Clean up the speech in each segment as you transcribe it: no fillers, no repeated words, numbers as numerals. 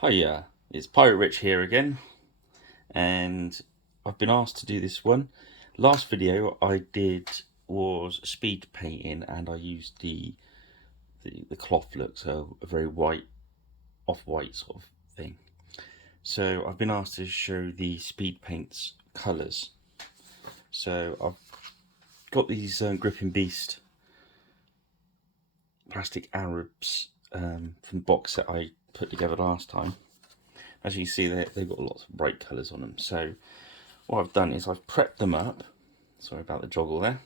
Hiya, it's Pirate Rich here again, and I've been asked to do this one. Last video I did was speed painting, and I used the cloth look, so a very white, off-white sort of thing. So I've been asked to show the speed paints colours. So I've got these Gripping Beast plastic Arabs from the box that I put together last time. As you can see, they've got lots of bright colours on them. So what I've done is I've prepped them up. Sorry about the joggle there.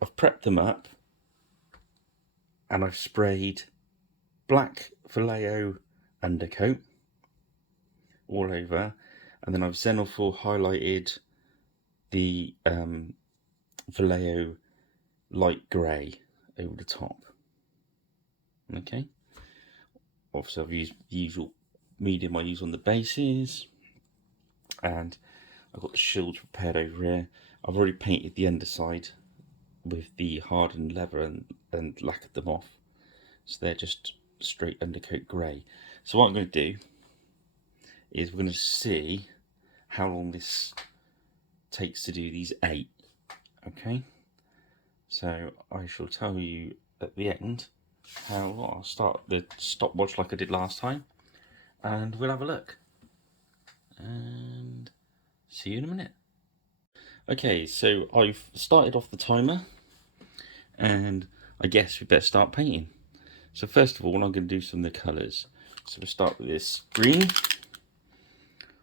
I've prepped them up and I've sprayed black Vallejo undercoat all over, and then I've Xenophil highlighted the Vallejo light grey over the top. Okay. Obviously I've used the usual medium I use on the bases, and I've got the shields prepared over here. I've already painted the underside with the hardened leather and lacquered them off, so they're just straight undercoat grey. So what I'm going to do is we're going to see how long this takes to do these 8. Okay, so I shall tell you at the end how I'll start the stopwatch like I did last time, and we'll have a look and see you in a minute. Okay, so I've started off the timer, and I guess we better start painting. So first of all, I'm going to do some of the colours. So we'll start with this green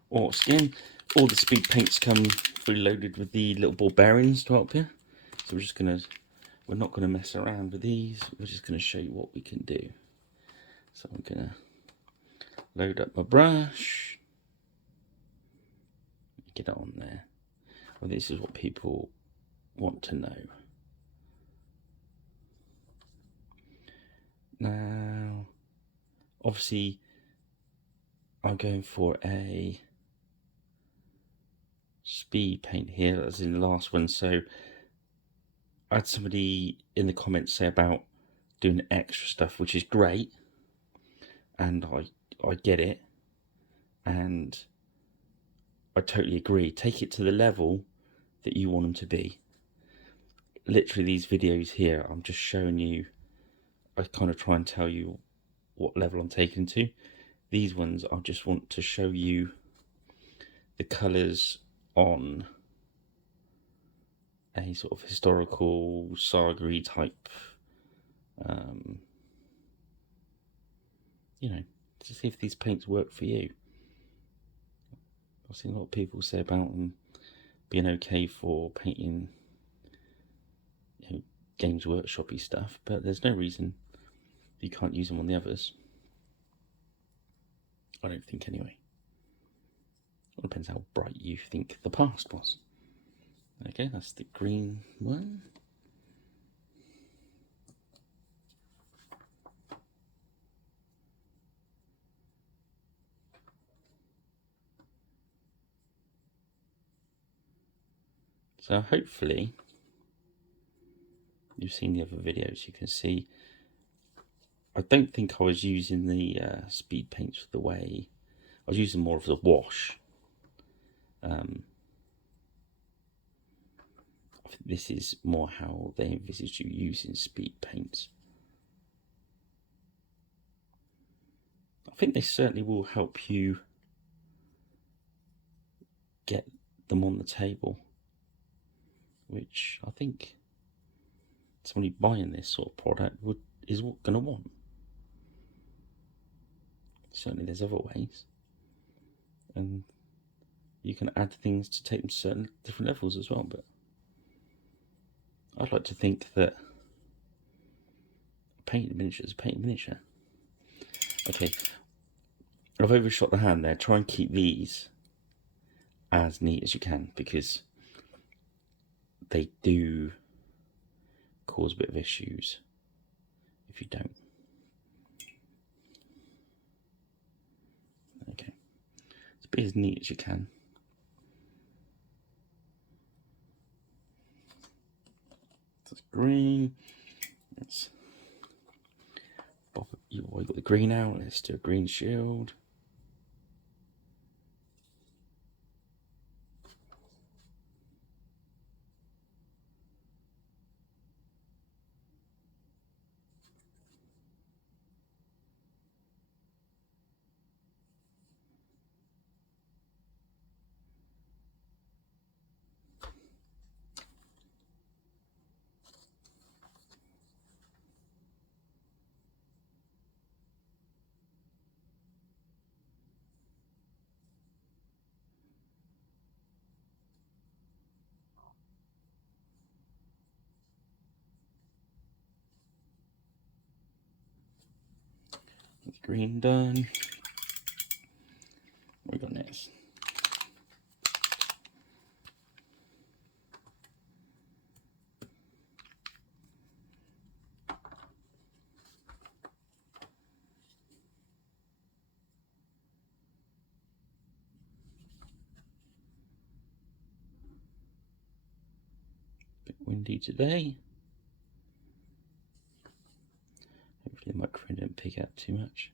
or skin. All the speed paints come fully loaded with the little ball bearings to help you. So we're not gonna mess around with these. We're just gonna show you what we can do. So I'm gonna load up my brush, get it on there. Well, this is what people want to know. Now, obviously, I'm going for a speed paint here, as in the last one. So I had somebody in the comments say about doing extra stuff, which is great, and I get it, and I totally agree. Take it to the level that you want them to be. Literally, these videos here, I'm just showing you, I kind of try and tell you what level I'm taking to. These ones, I just want to show you the colours on a sort of historical saga type, you know, to see if these paints work for you. I've seen a lot of people say about them being okay for painting, you know, Games Workshop-y stuff, but there's no reason you can't use them on the others. I don't think anyway. It depends how bright you think the past was. Okay, that's the green one. So hopefully you've seen the other videos. You can see I don't think I was using the speed paints the way I was using more of the wash. I think this is more how they envisage you using speed paints. I think they certainly will help you get them on the table, which I think somebody buying this sort of product is going to want. Certainly there's other ways, and you can add things to take them to certain different levels as well, but I'd like to think that a painted miniature is a painted miniature. Okay, I've overshot the hand there. Try and keep these as neat as you can, because they do cause a bit of issues if you don't. Okay, so be as neat as you can. That's green. Let's you've already got the green out. Let's do a green shield. Green done. What we got next? Bit windy today. Hopefully the microphone didn't pick up too much.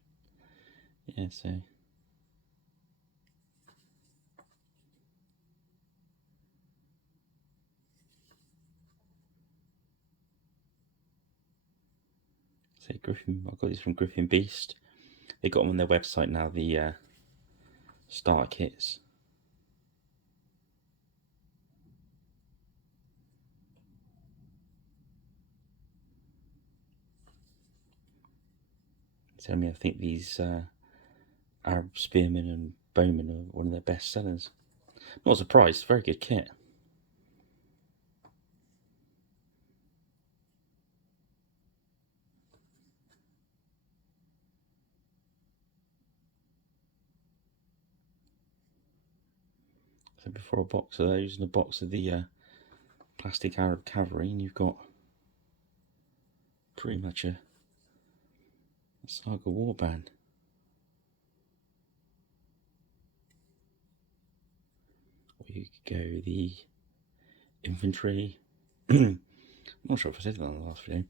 Yeah, so Griffin, I got these from Griffin Beast. They got them on their website now, the starter kits. So I think these Arab Spearmen and Bowmen are one of their best sellers. Not surprised, very good kit. So before a box of those and a box of the plastic Arab Cavalry, and you've got pretty much a Saga warband. Or you could go the infantry. I'm not sure if I said that in the last video.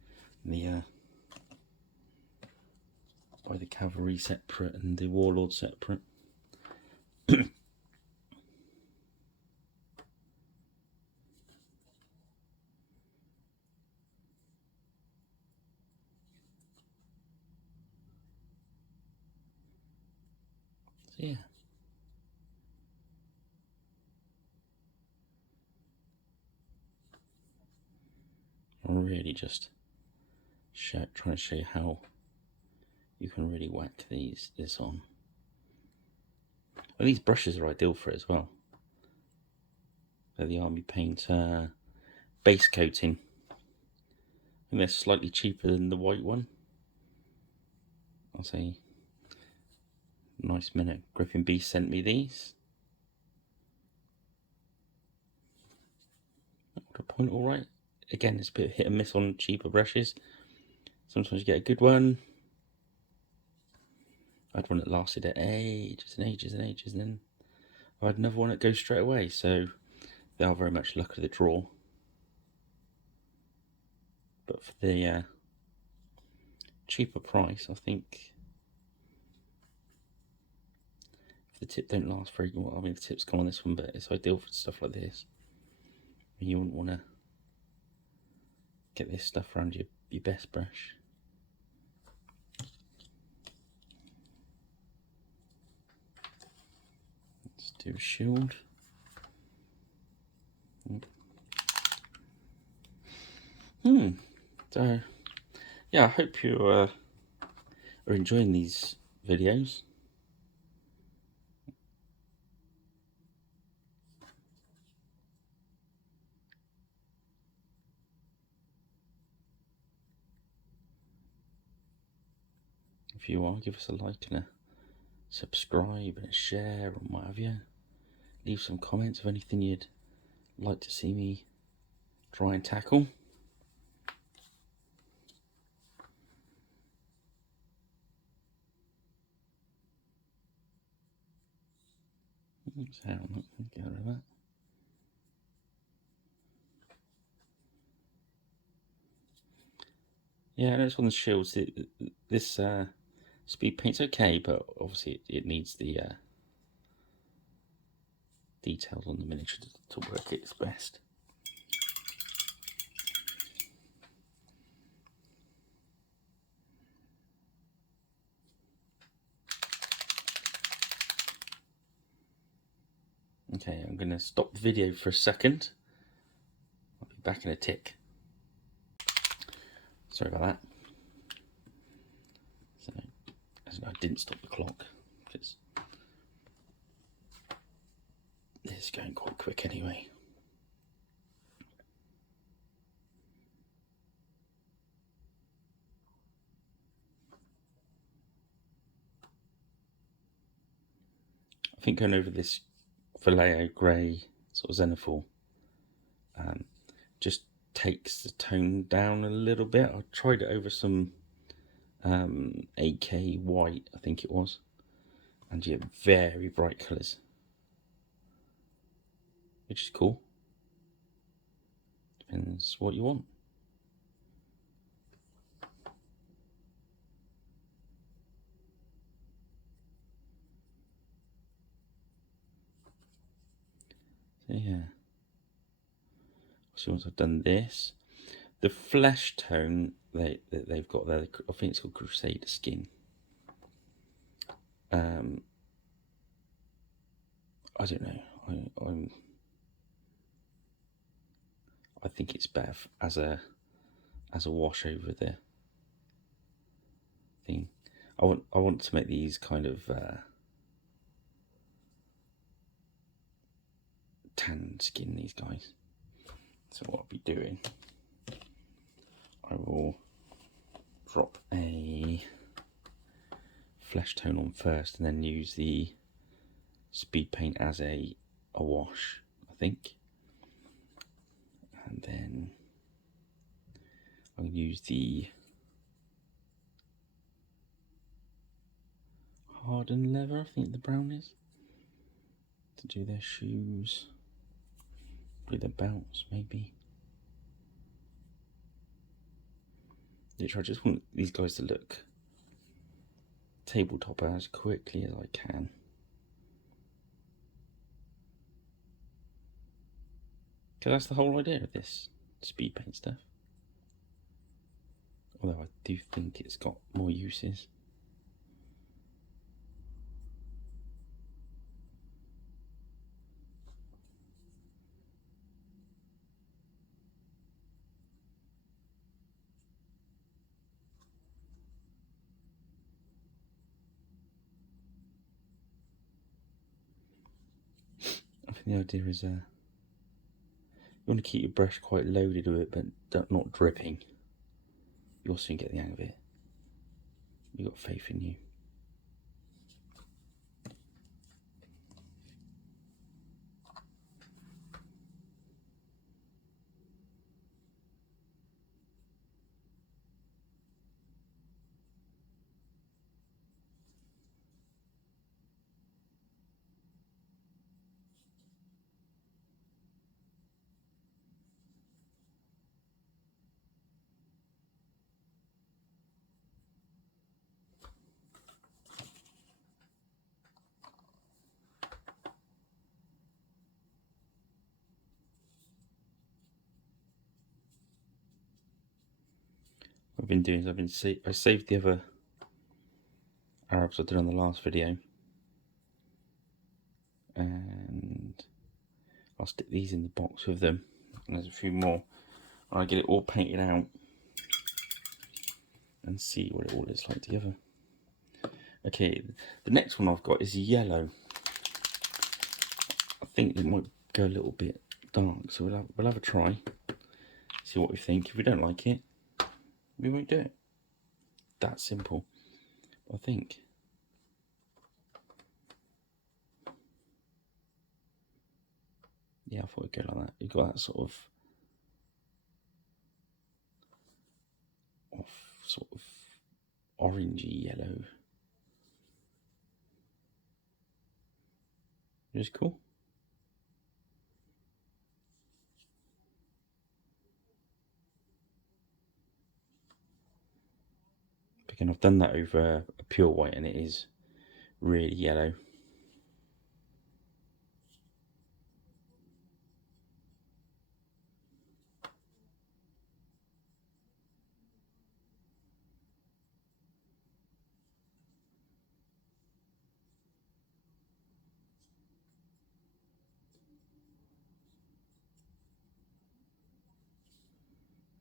The cavalry separate and the warlord separate. So yeah. I'm really just trying to show you how you can really whack this on. Well, these brushes are ideal for it as well. They're the Army Paint base coating. And they're slightly cheaper than the white one. I'll say, nice minute. Griffin Beast sent me these. What a point, alright. Again, it's a bit of hit and miss on cheaper brushes. Sometimes you get a good one. I had one that lasted ages and ages and ages, and then I had another one that goes straight away. So they are very much luck of the draw. But for the cheaper price, I think if the tip don't last very well, I mean the tip's gone on this one, but it's ideal for stuff like this. You wouldn't want to get this stuff around your best brush. Let's do a shield. So yeah, I hope you are enjoying these videos. If you are, give us a like and a subscribe and a share and what have you. Leave some comments of anything you'd like to see me try and tackle. So I'm not going to get rid of that. Yeah, I noticed on the shields, this Speed paint's okay, but obviously it needs the details on the miniature to work its best. Okay, I'm going to stop the video for a second. I'll be back in a tick. Sorry about that. So, as you know, I didn't stop the clock because this is going quite quick anyway. I think going over this Vallejo grey sort of Zenithal just takes the tone down a little bit. I tried it over some AK white, I think it was, and you get very bright colours, which is cool. Depends what you want. So yeah. So once I've done this, the flesh tone they've got there, I think it's called Crusader Skin. I don't know. I think it's better as a wash over the thing. I want to make these kind of tan skin, these guys. So what I'll be doing, I will drop a flesh tone on first and then use the speed paint as a wash, I think. And then I'll use the hardened leather, I think the brown is, to do their shoes, probably their belts maybe. Literally, I just want these guys to look tabletop as quickly as I can. Because that's the whole idea of this speed paint stuff. Although I do think it's got more uses. I think the idea is you want to keep your brush quite loaded with it, but not dripping. You'll soon get the hang of it. You've got faith in you. What I've been doing is I saved the other Arabs I did on the last video, and I'll stick these in the box with them, and there's a few more. I'll get it all painted out and see what it all looks like together. Okay, the next one I've got is yellow. I think it might go a little bit dark, so we'll have a try, see what we think. If we don't like it, we won't do it. That simple, I think. Yeah, I thought it'd go like that. You've got that sort of orangey yellow. Which is cool. Picking and I've done that over a pure white, and it is really yellow.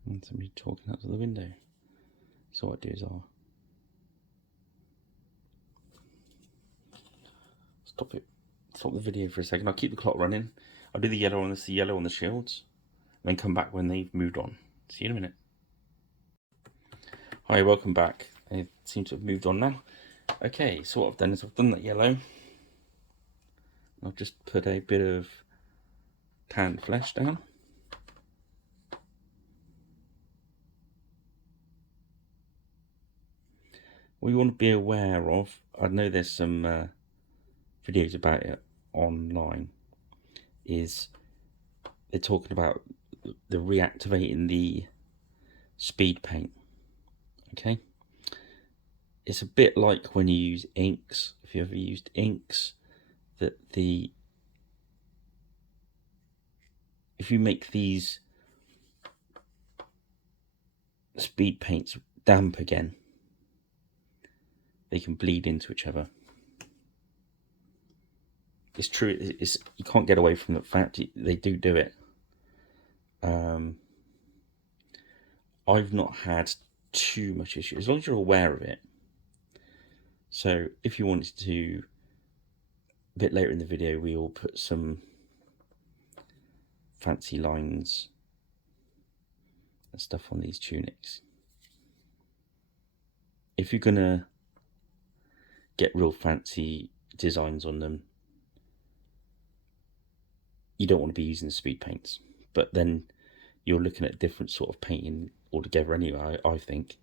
And somebody talking out of the window. So what I do is I'll stop the video for a second. I'll keep the clock running. I'll do the yellow on the shields, and then come back when they've moved on. See you in a minute. Hi, welcome back. They seem to have moved on now. Okay, so what I've done is I've done that yellow. I've just put a bit of tanned flesh down. What you want to be aware of, I know there's some videos about it online, is they're talking about the reactivating the speed paint. Okay, it's a bit like when you use inks. If you ever used inks, that if you make these speed paints damp again, they can bleed into each other. It's true. You can't get away from the fact they do it. I've not had too much issue as long as you're aware of it. So if you wanted to, a bit later in the video, we will put some fancy lines and stuff on these tunics. If you're gonna get real fancy designs on them, you don't want to be using the speed paints, but then you're looking at different sort of painting altogether anyway, I think.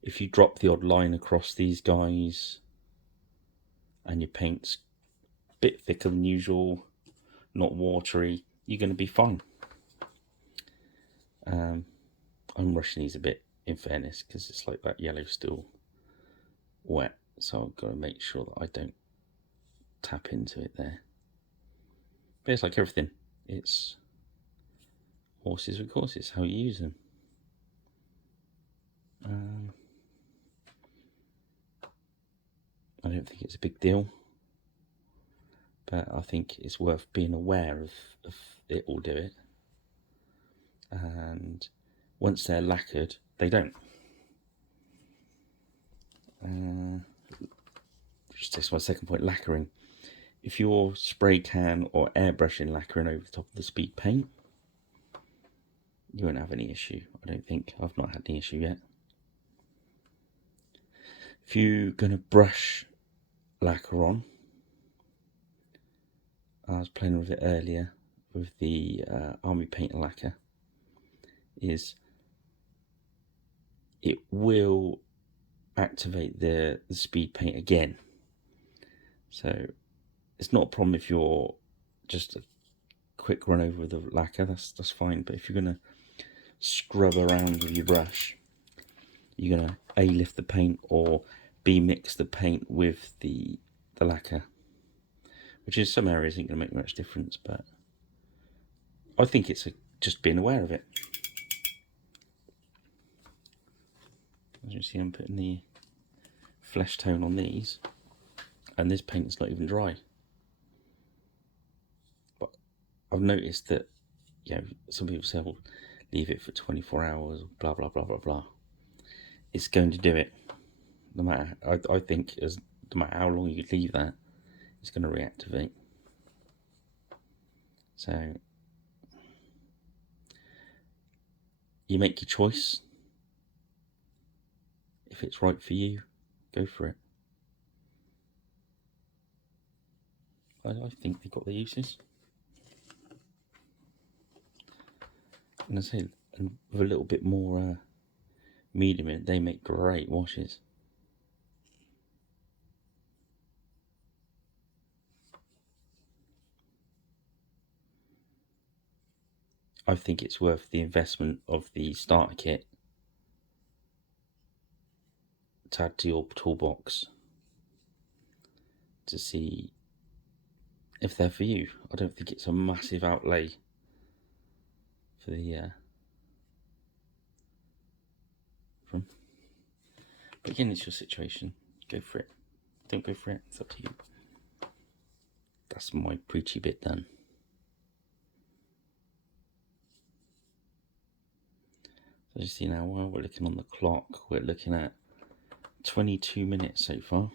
If you drop the odd line across these guys and your paint's a bit thicker than usual, not watery, you're going to be fine. I'm rushing these a bit, in fairness, because it's like that yellow's still wet, so I've got to make sure that I don't tap into it there. But it's like everything, it's horses with courses, how you use them. I don't think it's a big deal, but I think it's worth being aware of it will do it. And once they're lacquered, they don't. Just this is my second point, lacquering. If you're spray can or airbrushing lacquering over the top of the speed paint, you won't have any issue. I don't think. I've not had any issue yet. If you're going to brush lacquer on, I was playing with it earlier with the Army Painter lacquer, is it will activate the speed paint again. So it's not a problem if you're just a quick run over with the lacquer, that's fine. But if you're going to scrub around with your brush, you're going to A, lift the paint, or B, mix the paint with the lacquer, which in some areas isn't going to make much difference, but I think it's just being aware of it. As you see, I'm putting the flesh tone on these, and this paint is not even dry. But I've noticed that, you know, some people say, well, leave it for 24 hours, blah, blah, blah, blah, blah. It's going to do it. No matter, I think, no matter how long you leave that, it's going to reactivate. So you make your choice. If it's right for you, go for it. I think they've got their uses. And I say, with a little bit more medium in it, they make great washes. I think it's worth the investment of the starter kit to add to your toolbox to see if they're for you. I don't think it's a massive outlay for the from. But again, it's your situation. Go for it. Don't go for it. It's up to you. That's my preachy bit done. So you see now, while we're looking on the clock, we're looking at 22 minutes so far.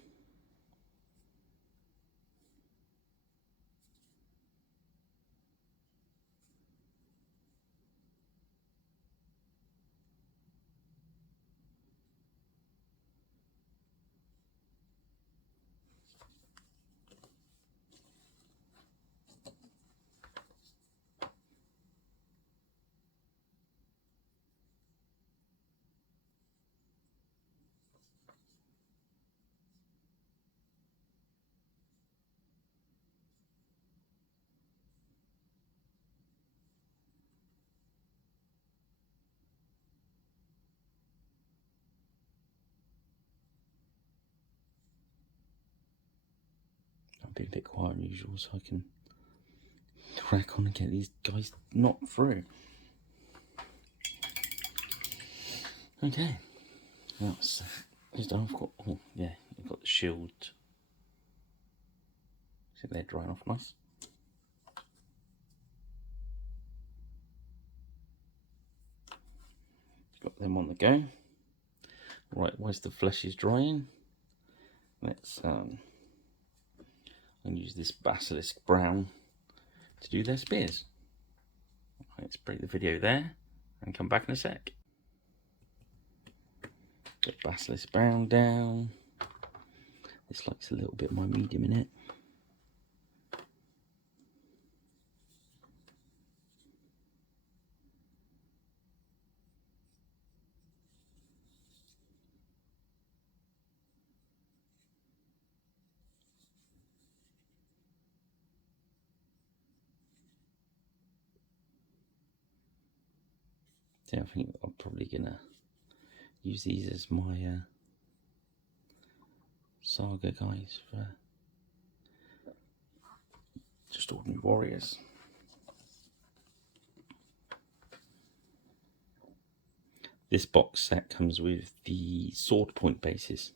I'm being a bit quiet than usual so I can crack on and get these guys knocked through. Okay, that's I've got, oh yeah, I've got the shield. See, they're drying off nice. Got them on the go. Right, whilst the flesh is drying, let's and use this Basilisk Brown to do their spears. Let's break the video there and come back in a sec. Get Basilisk Brown down. This likes a little bit more medium in it. So I think I'm probably gonna use these as my saga guys for just ordinary warriors. This box set comes with the sword point bases,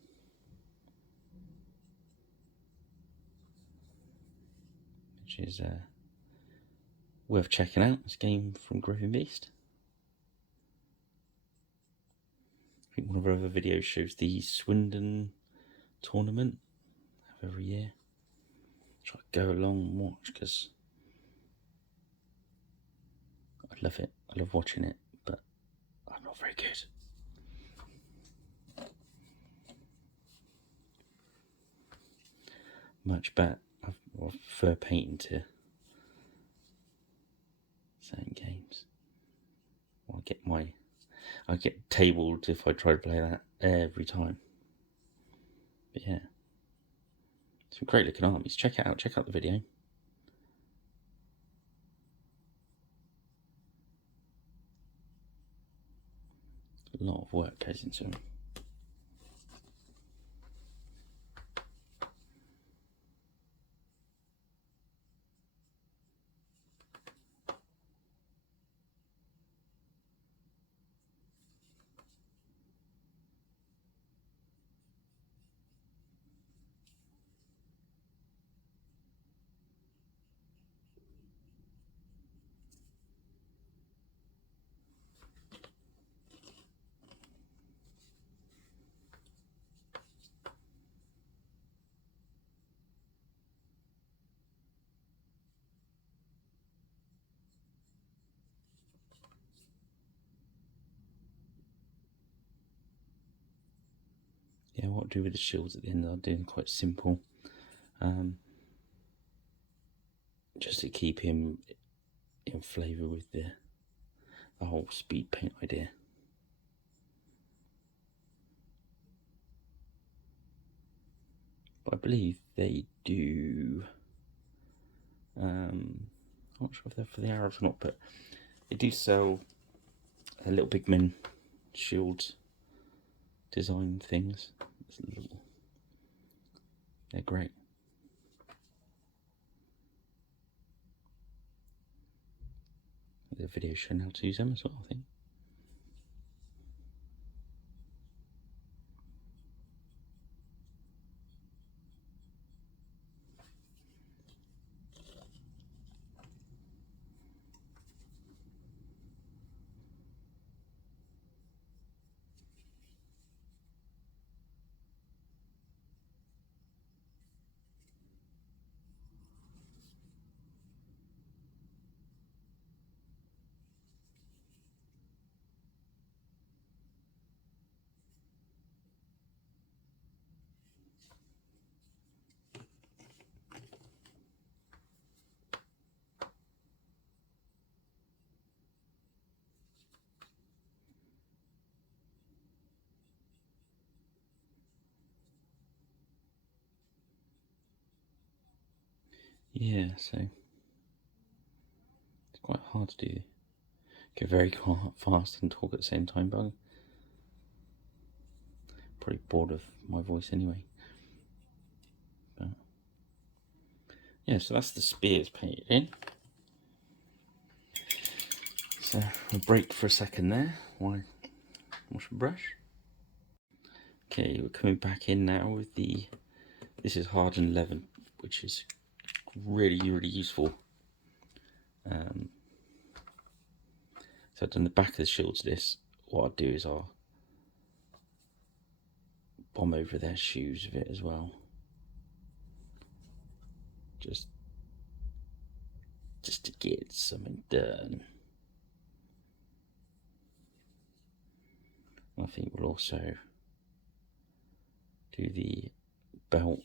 which is worth checking out. This game from Griffin Beast. I think one of our other videos shows the Swindon tournament of every year. Try to go along and watch because I love it. I love watching it, but I'm not very good. Much better. I prefer painting to certain games. I get tabled if I try to play that every time. But yeah, some great looking armies. Check it out. Check out the video. A lot of work goes into them. Yeah, what I'll do with the shields at the end, I'll do them quite simple. Just to keep him in flavour with the whole speed paint idea. But I believe they do, I'm not sure if they're for the Arabs or not, but they do sell little big men shield design things. They're great. There's a video showing how to use them as well, I think. Yeah, so it's quite hard to do. Go very fast and talk at the same time, but I'm probably bored of my voice anyway. But yeah, so that's the spears painted in. So we'll break for a second there while I wash the brush. Okay, we're coming back in now with this is hardened leather, which is really useful. So I've done the back of the shield to this. What I'll do is I'll bomb over their shoes with it as well. Just to get something done. I think we'll also do the belt.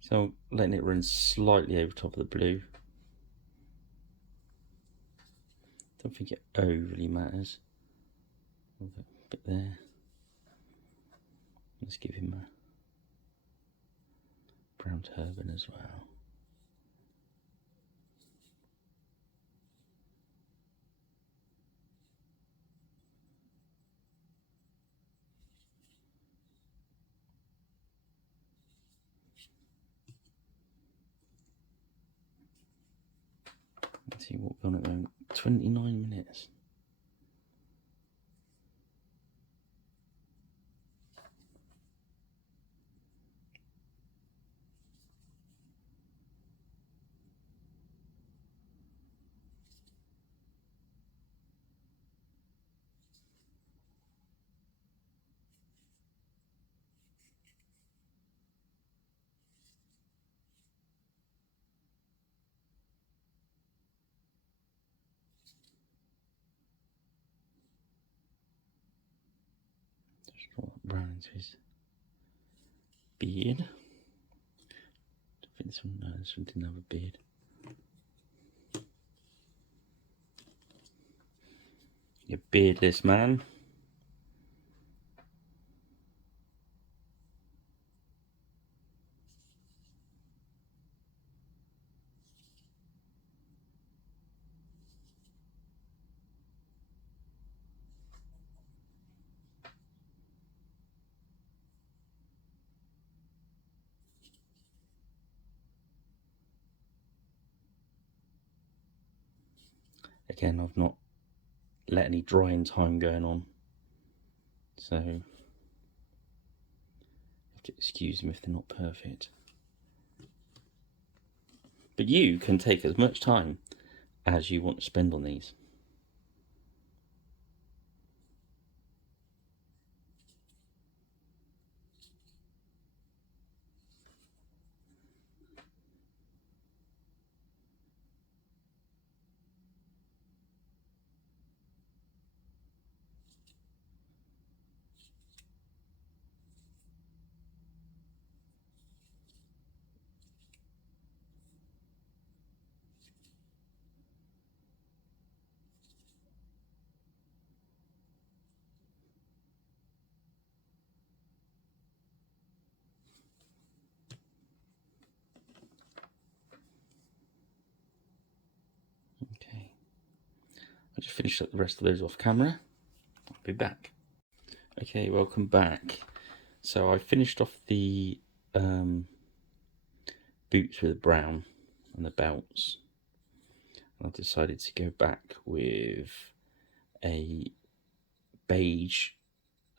So letting it run slightly over top of the blue. Don't think it overly matters. A bit there. Let's give him a brown turban as well. Let's see what we're on at the moment. 29 minutes. Just draw that brown into his beard. I think this one didn't have a beard. You beardless man. Again, I've not let any drying time going on, so you have to excuse them if they're not perfect. But you can take as much time as you want to spend on these. Okay, I just finished up the rest of those off camera. I'll be back. Okay, welcome back. So I finished off the boots with brown and the belts. And I've decided to go back with a beige.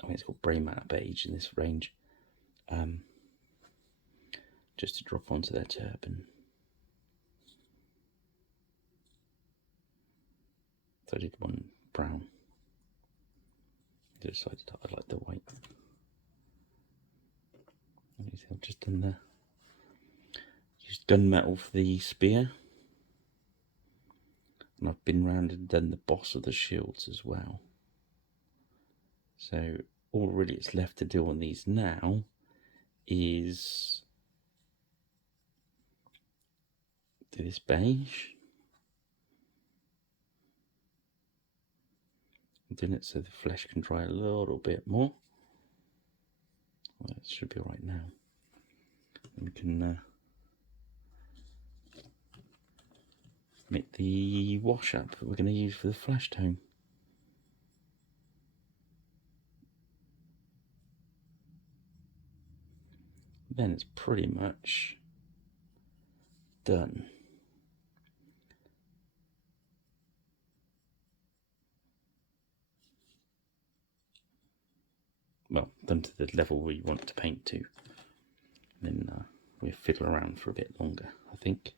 I think it's called Grey Matte Beige in this range. Just to drop onto their turban. So I did one brown. I decided I like the white. I've just done the used gunmetal for the spear, and I've been round and done the boss of the shields as well. So all really it's left to do on these now is do this beige. I'm doing it so the flesh can dry a little bit more. Well, it should be all right now. And we can make the wash up that we're going to use for the flesh tone. Then it's pretty much done. Well, done to the level we want to paint to. And then we'll fiddle around for a bit longer, I think.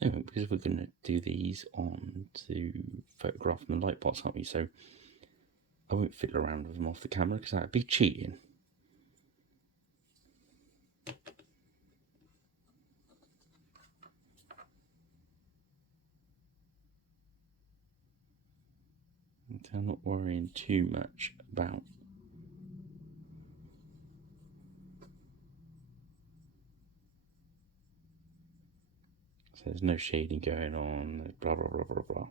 Anyway, because we're going to do these on to photograph from the light box, aren't we? So I won't fiddle around with them off the camera because that would be cheating. So I'm not worrying too much about so there's no shading going on, blah blah blah blah blah.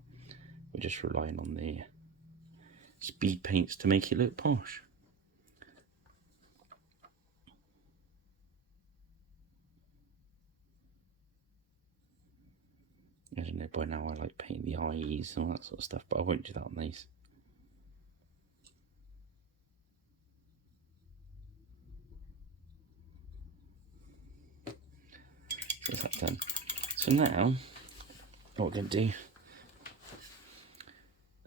We're just relying on the speed paints to make it look posh. I don't know, by now I like painting the eyes and all that sort of stuff, but I won't do that on these. So that's that done. So now, what we're going to do,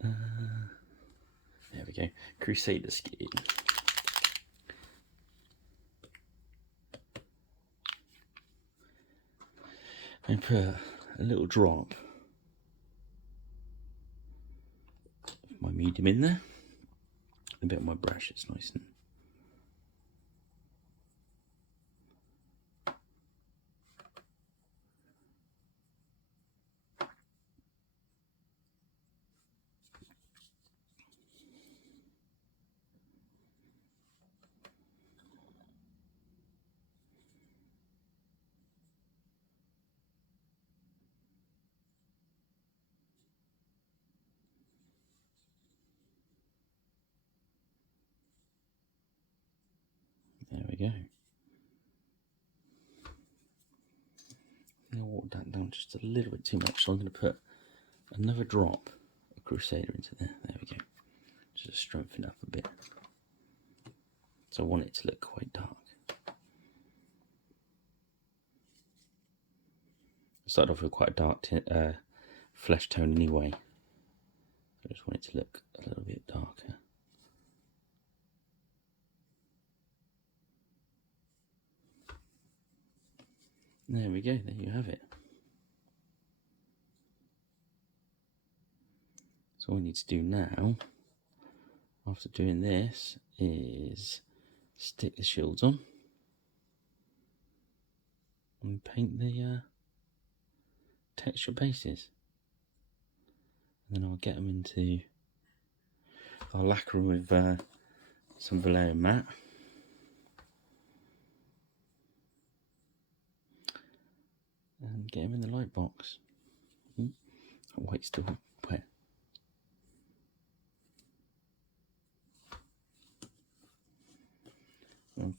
there we go, Crusader Skin. And put a little drop of my medium in there. A bit of my brush, it's nice and there we go. I'm going to walk that down just a little bit too much, so I'm going to put another drop of Crusader into there. There we go. Just to strengthen it up a bit. So I want it to look quite dark. I started off with quite a dark flesh tone anyway. I just want it to look a little bit darker. There we go, there you have it. So all we need to do now, after doing this, is stick the shields on and paint the texture bases. And then I'll get them into, I'll lacquer them with some Vallejo matte. And get them in the light box. That white's still wet.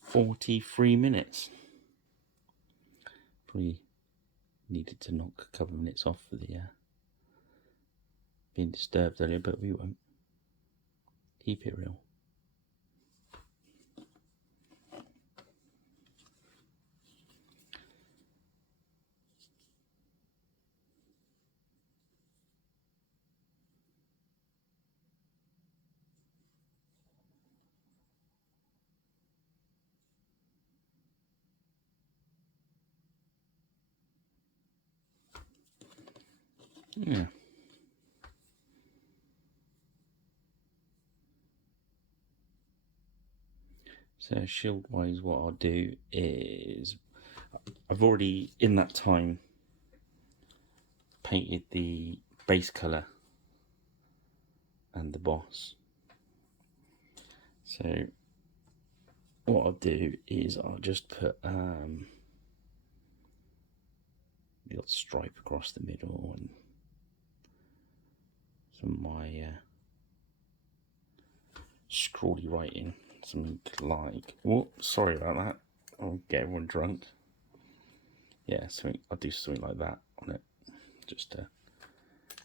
43 minutes. Probably needed to knock a couple of minutes off for the being disturbed earlier, but we won't. Keep it real. Yeah. So shield wise, what I'll do is I've already in that time painted the base colour and the boss. So what I'll do is I'll just put the odd stripe across the middle and some of my scrawly writing, something like, whoops, sorry about that, I'll get everyone drunk. Yeah, something, I'll do something like that on it, just to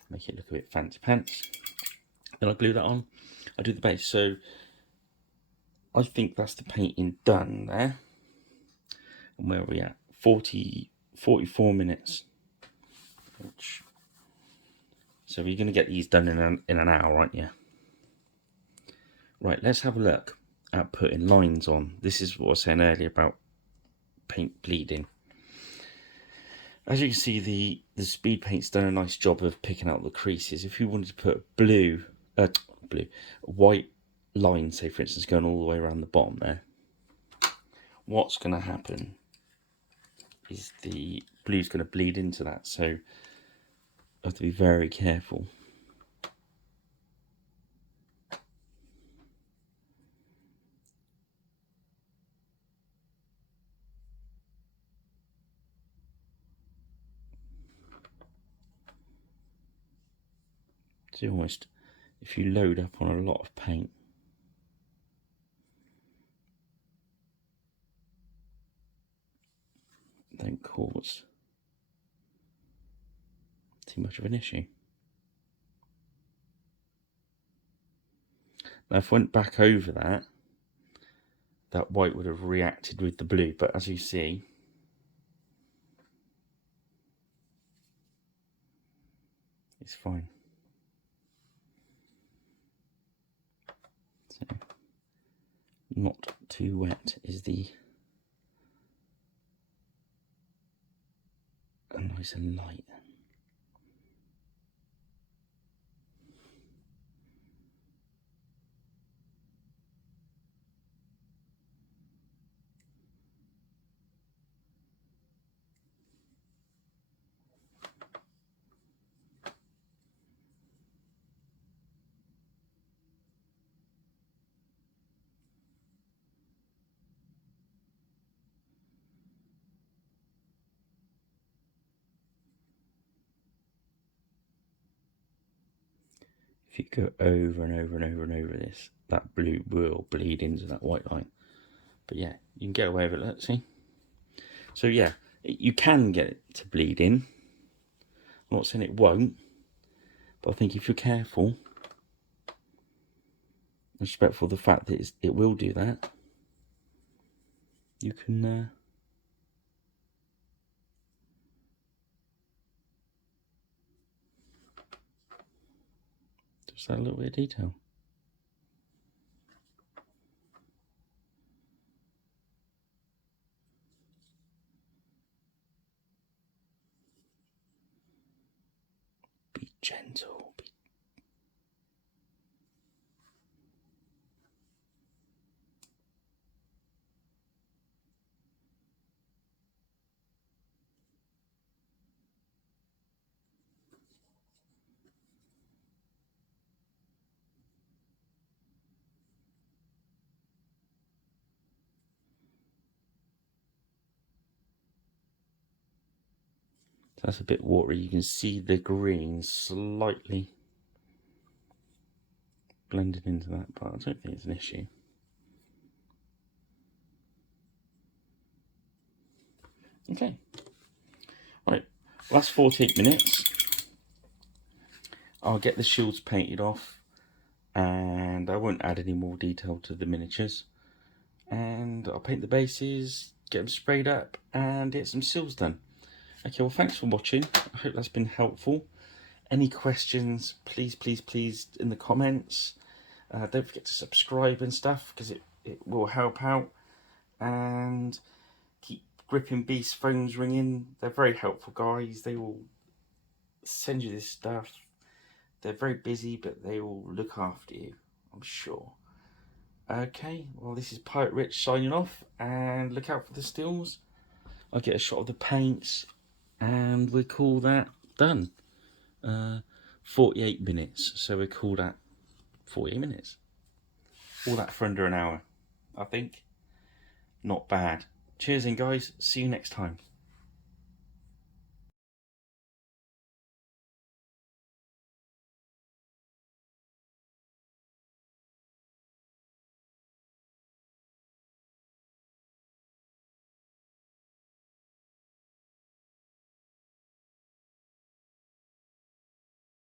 make it look a bit fancy pants. Then I'll glue that on. I do the base, so I think that's the painting done there. And where are we at? 44 minutes. So you're going to get these done in an hour, aren't you? Right, let's have a look at putting lines on. This is what I was saying earlier about paint bleeding. As you can see, the speed paint's done a nice job of picking out the creases. If you wanted to put white line, say for instance, going all the way around the bottom there, what's going to happen is the blue's going to bleed into that. So you have to be very careful. So almost, if you load up on a lot of paint, don't cause too much of an issue. Now if I went back over that white would have reacted with the blue, but as you see, it's fine. So, not too wet is the nice and light. If you go over and over and over and over this, that blue will bleed into that white line. But yeah, you can get away with it, let's see. So yeah, you can get it to bleed in. I'm not saying it won't, but I think if you're careful and respectful of the fact that it will do that, you can just add a little bit of detail. Be gentle. So that's a bit watery. You can see the green slightly blended into that, but I don't think it's an issue. Okay, Last 48 minutes. I'll get the shields painted off, and I won't add any more detail to the miniatures. And I'll paint the bases, get them sprayed up, and get some seals done. Okay, well, thanks for watching. I hope that's been helpful. Any questions, please in the comments. Don't forget to subscribe and stuff, because it will help out. And keep Gripping Beast phones ringing. They're very helpful guys. They will send you this stuff. They're very busy, but they will look after you, I'm sure. Okay, well, this is Pirate Rich signing off, and look out for the stills. I'll get a shot of the paints, and we'll call that done. 48 minutes, so we'll call that 48 minutes. All that for under an hour, I think. Not bad. Cheers in, guys. See you next time.